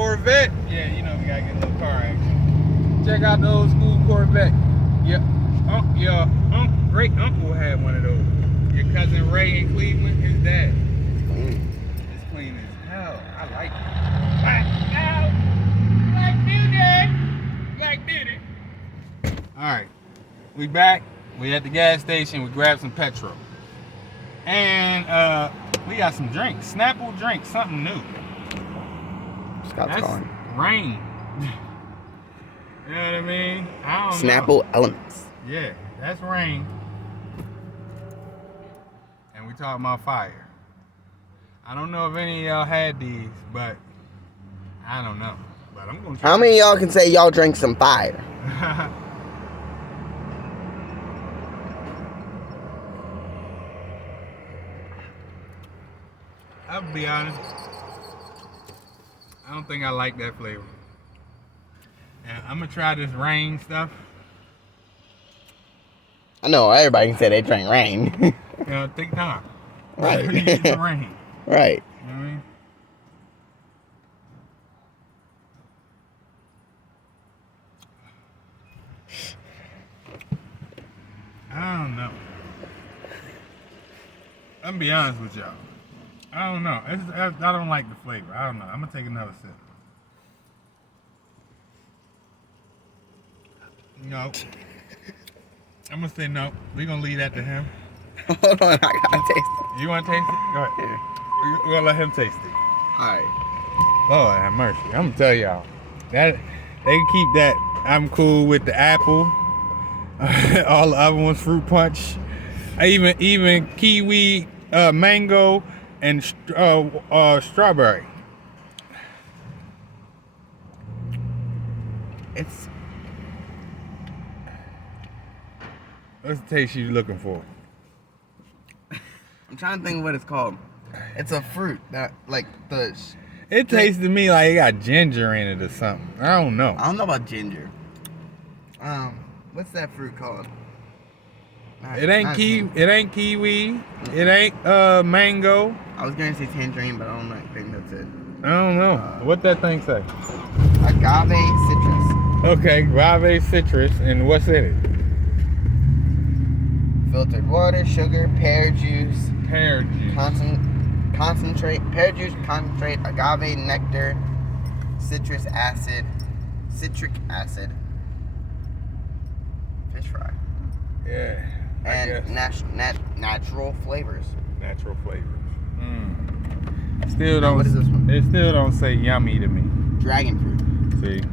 Corvette. Yeah, you know we gotta get a little car action. Check out the old school Corvette. Yep. Your great uncle had one of those. Your cousin Ray in Cleveland, his dad. It's clean as hell. I like it. Black beauty. Alright. We back. We at the gas station. We grabbed some petrol. And we got some drinks. Snapple drinks, something new. Scott's calling. Rain. You know what I mean? I don't Snapple know. Elements. Yeah, that's rain. And we talking about fire. I don't know if any of y'all had these, but I don't know. But I'm gonna try. How many of y'all can say y'all drank some fire? I'll be honest. I don't think I like that flavor. And I'm gonna try this rain stuff. I know everybody can say they drank rain. You know, take time. Right. You get the rain. Right. You know what I mean? I don't know. I'm gonna be honest with y'all. I don't know. I don't like the flavor. I don't know. I'm gonna take another sip. No. I'm gonna say no. We're gonna leave that to him. Hold on, I gotta taste it. You wanna taste it? Go ahead. Yeah. We're gonna let him taste it. Alright. Lord have mercy. I'm gonna tell y'all. That they can keep that. I'm cool with the apple. All the other ones, fruit punch. Even kiwi, mango, and strawberry. It's What's the taste you looking for? I'm trying to think of what it's called. It's a fruit that like the It tastes to me like it got ginger in it or something. I don't know. I don't know about ginger. What's that fruit called? It ain't kiwi. It ain't kiwi. It ain't mango. I was gonna say tangerine, but I don't think that's it. I don't know. What that thing say? Agave citrus. Okay, agave citrus, and what's in it? Filtered water, sugar, pear juice, Pear juice. concentrate, pear juice, concentrate, agave nectar, citric acid, fish fry, Yeah. I and guess. natural flavors. Natural flavors. Still don't. What is this one? It still don't say yummy to me. Dragon fruit. See.